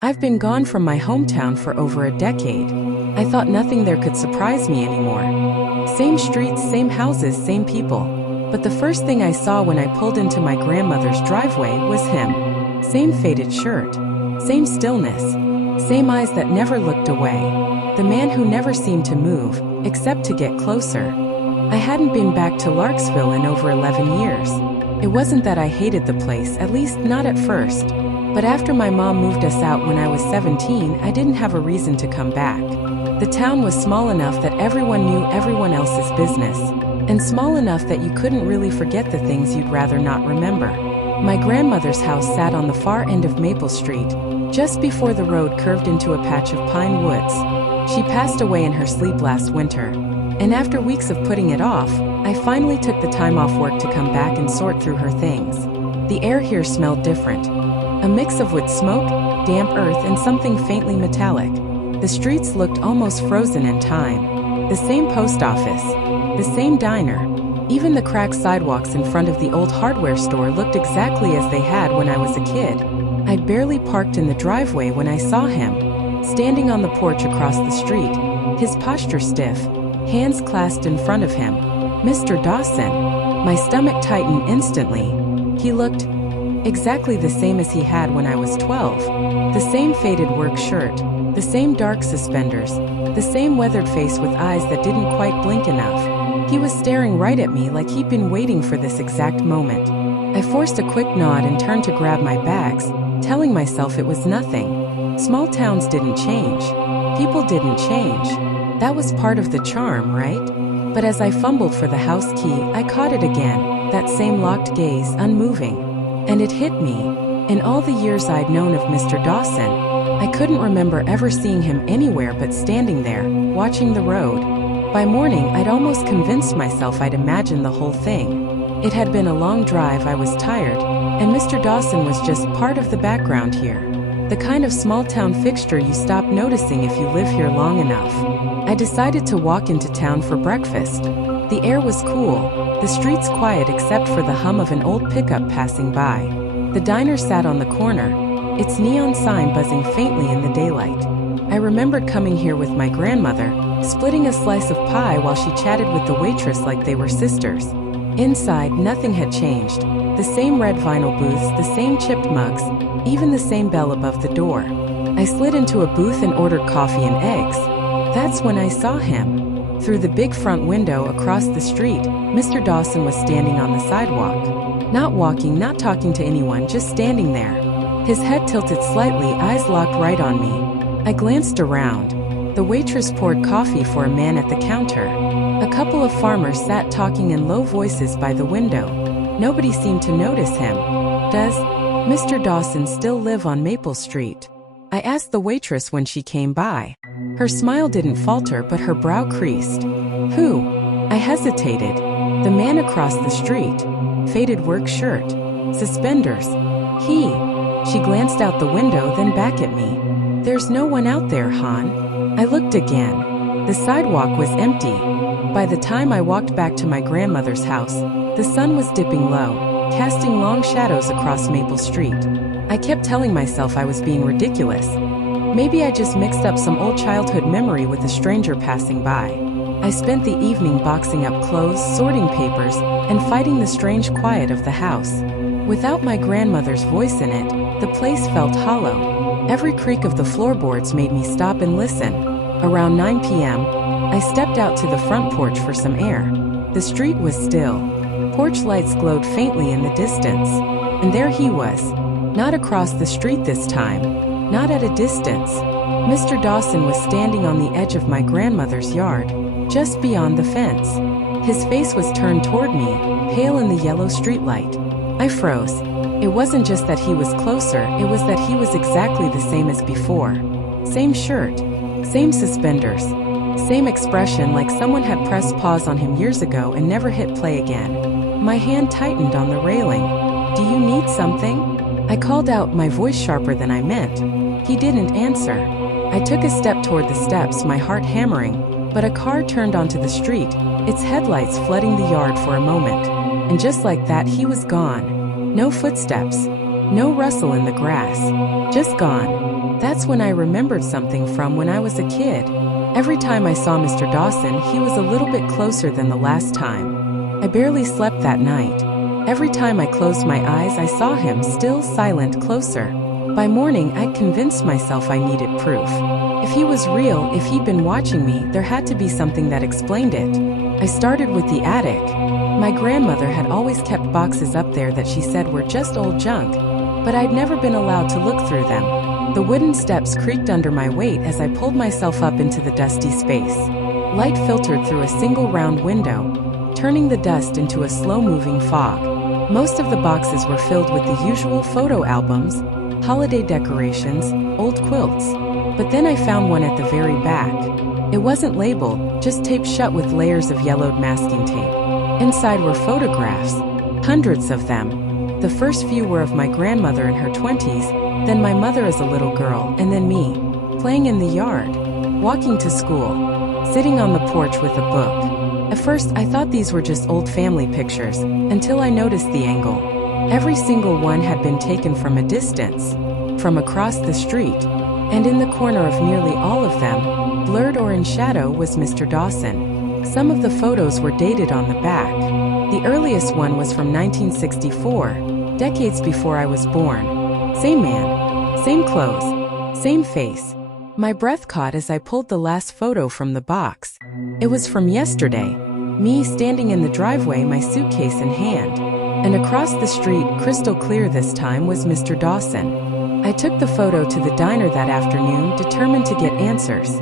I've been gone from my hometown for over a decade. I thought nothing there could surprise me anymore. Same streets, same houses, same people. But the first thing I saw when I pulled into my grandmother's driveway was him. Same faded shirt. Same stillness. Same eyes that never looked away. The man who never seemed to move, except to get closer. I hadn't been back to Larksville in over 11 years. It wasn't that I hated the place, at least not at first. But after my mom moved us out when I was 17, I didn't have a reason to come back. The town was small enough that everyone knew everyone else's business, and small enough that you couldn't really forget the things you'd rather not remember. My grandmother's house sat on the far end of Maple Street, just before the road curved into a patch of pine woods. She passed away in her sleep last winter, and after weeks of putting it off, I finally took the time off work to come back and sort through her things. The air here smelled different. A mix of wood smoke, damp earth, and something faintly metallic. The streets looked almost frozen in time. The same post office. The same diner. Even the cracked sidewalks in front of the old hardware store looked exactly as they had when I was a kid. I'd barely parked in the driveway when I saw him, standing on the porch across the street, his posture stiff, hands clasped in front of him. Mr. Dawson. My stomach tightened instantly. He looked exactly the same as he had when I was 12. The same faded work shirt, the same dark suspenders, the same weathered face with eyes that didn't quite blink enough. He was staring right at me like he'd been waiting for this exact moment. I forced a quick nod and turned to grab my bags, telling myself it was nothing. Small towns didn't change. People didn't change. That was part of the charm, right? But as I fumbled for the house key, I caught it again, that same locked gaze, unmoving. And it hit me. In all the years I'd known of Mr. Dawson, I couldn't remember ever seeing him anywhere but standing there, watching the road. By morning, I'd almost convinced myself I'd imagined the whole thing. It had been a long drive, I was tired, and Mr. Dawson was just part of the background here. The kind of small-town fixture you stop noticing if you live here long enough. I decided to walk into town for breakfast. The air was cool, the streets quiet except for the hum of an old pickup passing by. The diner sat on the corner, its neon sign buzzing faintly in the daylight. I remembered coming here with my grandmother, splitting a slice of pie while she chatted with the waitress like they were sisters. Inside, nothing had changed. The same red vinyl booths, the same chipped mugs, even the same bell above the door. I slid into a booth and ordered coffee and eggs. That's when I saw him. Through the big front window across the street, Mr. Dawson was standing on the sidewalk. Not walking, not talking to anyone, just standing there. His head tilted slightly, eyes locked right on me. I glanced around. The waitress poured coffee for a man at the counter. A couple of farmers sat talking in low voices by the window. Nobody seemed to notice him. Does Mr. Dawson still live on Maple Street? I asked the waitress when she came by. Her smile didn't falter, but her brow creased. Who? I hesitated. The man across the street. Faded work shirt. Suspenders. He. She glanced out the window, then back at me. There's no one out there, hon. I looked again. The sidewalk was empty. By the time I walked back to my grandmother's house, the sun was dipping low, casting long shadows across Maple Street. I kept telling myself I was being ridiculous. Maybe I just mixed up some old childhood memory with a stranger passing by. I spent the evening boxing up clothes, sorting papers, and fighting the strange quiet of the house. Without my grandmother's voice in it, the place felt hollow. Every creak of the floorboards made me stop and listen. Around 9 p.m., I stepped out to the front porch for some air. The street was still. Porch lights glowed faintly in the distance. And there he was. Not across the street this time. Not at a distance. Mr. Dawson was standing on the edge of my grandmother's yard, just beyond the fence. His face was turned toward me, pale in the yellow streetlight. I froze. It wasn't just that he was closer, it was that he was exactly the same as before. Same shirt. Same suspenders. Same expression, like someone had pressed pause on him years ago and never hit play again. My hand tightened on the railing. Do you need something? I called out, my voice sharper than I meant. He didn't answer. I took a step toward the steps, my heart hammering, but a car turned onto the street, its headlights flooding the yard for a moment. And just like that, he was gone. No footsteps. No rustle in the grass. Just gone. That's when I remembered something from when I was a kid. Every time I saw Mr. Dawson, he was a little bit closer than the last time. I barely slept that night. Every time I closed my eyes, I saw him, still silent, closer. By morning, I'd convinced myself I needed proof. If he was real, if he'd been watching me, there had to be something that explained it. I started with the attic. My grandmother had always kept boxes up there that she said were just old junk, but I'd never been allowed to look through them. The wooden steps creaked under my weight as I pulled myself up into the dusty space. Light filtered through a single round window, turning the dust into a slow-moving fog. Most of the boxes were filled with the usual photo albums, holiday decorations, old quilts. But then I found one at the very back. It wasn't labeled, just taped shut with layers of yellowed masking tape. Inside were photographs, hundreds of them. The first few were of my grandmother in her 20s, then my mother as a little girl, and then me, playing in the yard, walking to school, sitting on the porch with a book. At first, I thought these were just old family pictures, until I noticed the angle. Every single one had been taken from a distance, from across the street, and in the corner of nearly all of them, blurred or in shadow, was Mr. Dawson. Some of the photos were dated on the back. The earliest one was from 1964, decades before I was born. Same man, same clothes, same face. My breath caught as I pulled the last photo from the box. It was from yesterday, me standing in the driveway, my suitcase in hand. And across the street, crystal clear this time, was Mr. Dawson. I took the photo to the diner that afternoon, determined to get answers.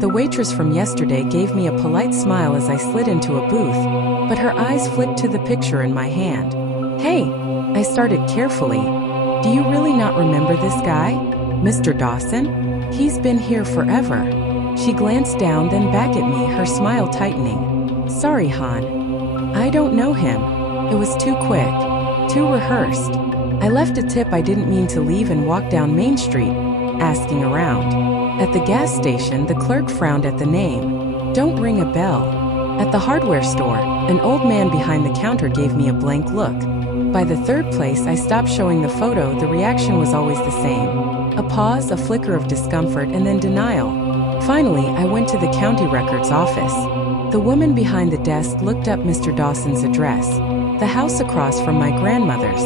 The waitress from yesterday gave me a polite smile as I slid into a booth, but her eyes flicked to the picture in my hand. "Hey," I started carefully. "Do you really not remember this guy? Mr. Dawson? He's been here forever." She glanced down, then back at me, her smile tightening. "Sorry, hon. I don't know him. It was too quick, too rehearsed." I left a tip I didn't mean to leave and walked down Main Street, asking around. At the gas station, the clerk frowned at the name. "Don't ring a bell." At the hardware store, an old man behind the counter gave me a blank look. By the third place I stopped showing the photo, the reaction was always the same. A pause, a flicker of discomfort, and then denial. Finally, I went to the county records office. The woman behind the desk looked up Mr. Dawson's address, the house across from my grandmother's.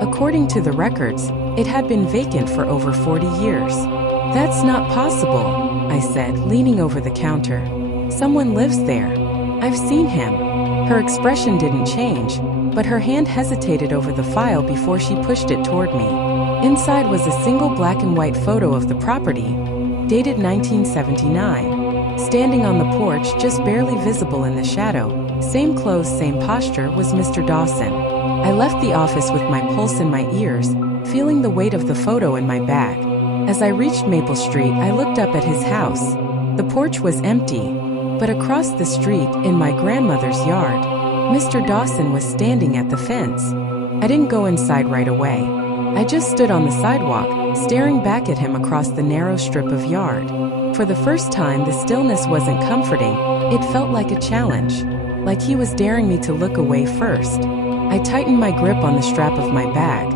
According to the records, it had been vacant for over 40 years. "That's not possible," I said, leaning over the counter. "Someone lives there. I've seen him." Her expression didn't change, but her hand hesitated over the file before she pushed it toward me. Inside was a single black and white photo of the property, dated 1979. Standing on the porch, just barely visible in the shadow, same clothes, same posture, was Mr. Dawson. I left the office with my pulse in my ears, feeling the weight of the photo in my bag. As I reached Maple Street, I looked up at his house. The porch was empty, but across the street, in my grandmother's yard, Mr. Dawson was standing at the fence. I didn't go inside right away. I just stood on the sidewalk, staring back at him across the narrow strip of yard. For the first time, the stillness wasn't comforting. It felt like a challenge, like he was daring me to look away first. I tightened my grip on the strap of my bag.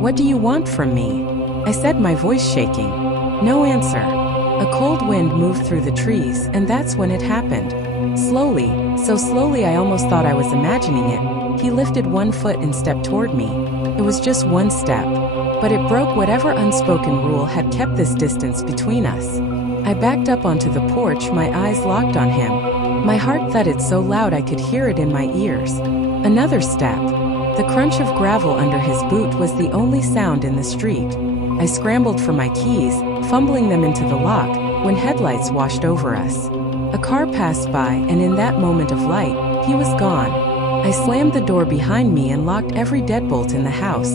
"What do you want from me?" I said, my voice shaking. No answer. A cold wind moved through the trees, and that's when it happened. Slowly, so slowly I almost thought I was imagining it, he lifted one foot and stepped toward me. It was just one step, but it broke whatever unspoken rule had kept this distance between us. I backed up onto the porch, my eyes locked on him. My heart thudded so loud I could hear it in my ears. Another step. The crunch of gravel under his boot was the only sound in the street. I scrambled for my keys, fumbling them into the lock, when headlights washed over us. A car passed by, and in that moment of light, he was gone. I slammed the door behind me and locked every deadbolt in the house.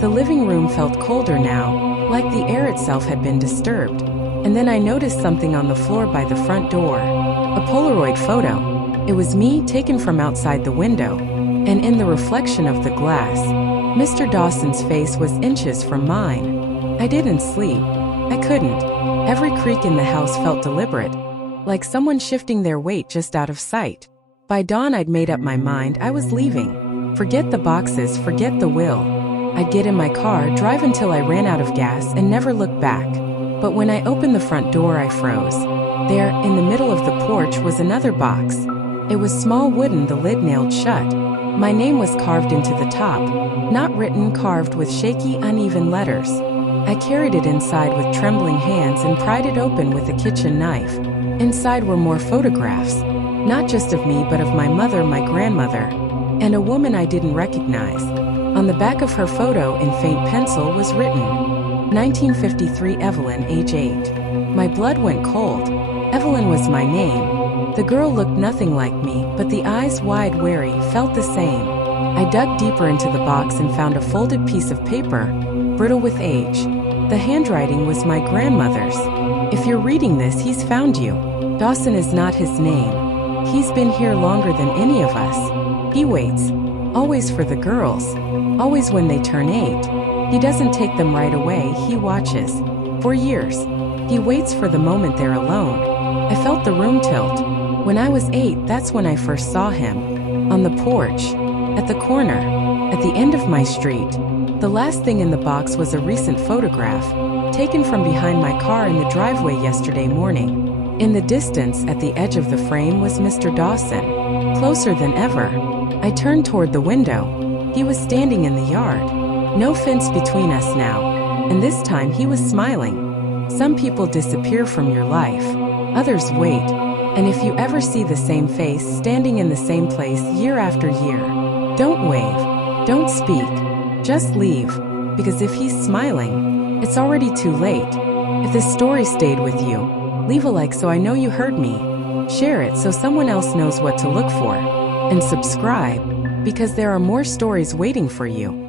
The living room felt colder now, like the air itself had been disturbed. And then I noticed something on the floor by the front door. A Polaroid photo. It was me, taken from outside the window. And in the reflection of the glass, Mr. Dawson's face was inches from mine. I didn't sleep. I couldn't. Every creak in the house felt deliberate, like someone shifting their weight just out of sight. By dawn I'd made up my mind I was leaving. Forget the boxes, forget the will. I'd get in my car, drive until I ran out of gas, and never look back. But when I opened the front door, I froze. There, in the middle of the porch, was another box. It was small, wooden, the lid nailed shut. My name was carved into the top, not written, carved with shaky, uneven letters. I carried it inside with trembling hands and pried it open with a kitchen knife. Inside were more photographs, not just of me but of my mother, my grandmother, and a woman I didn't recognize. On the back of her photo, in faint pencil, was written, 1953, Evelyn, age 8. My blood went cold. Evelyn was my name. The girl looked nothing like me, but the eyes, wide, wary, felt the same. I dug deeper into the box and found a folded piece of paper, brittle with age. The handwriting was my grandmother's. If you're reading this, he's found you. Dawson is not his name. He's been here longer than any of us. He waits, always for the girls, always when they turn 8. He doesn't take them right away, he watches. For years. He waits for the moment they're alone. I felt the room tilt. When I was 8, that's when I first saw him. On the porch. At the corner. At the end of my street. The last thing in the box was a recent photograph, taken from behind my car in the driveway yesterday morning. In the distance, at the edge of the frame, was Mr. Dawson. Closer than ever. I turned toward the window. He was standing in the yard. No fence between us now. And this time he was smiling. Some people disappear from your life. Others wait. And if you ever see the same face standing in the same place year after year, don't wave. Don't speak. Just leave. Because if he's smiling, it's already too late. If this story stayed with you, leave a like so I know you heard me. Share it so someone else knows what to look for. And subscribe, because there are more stories waiting for you.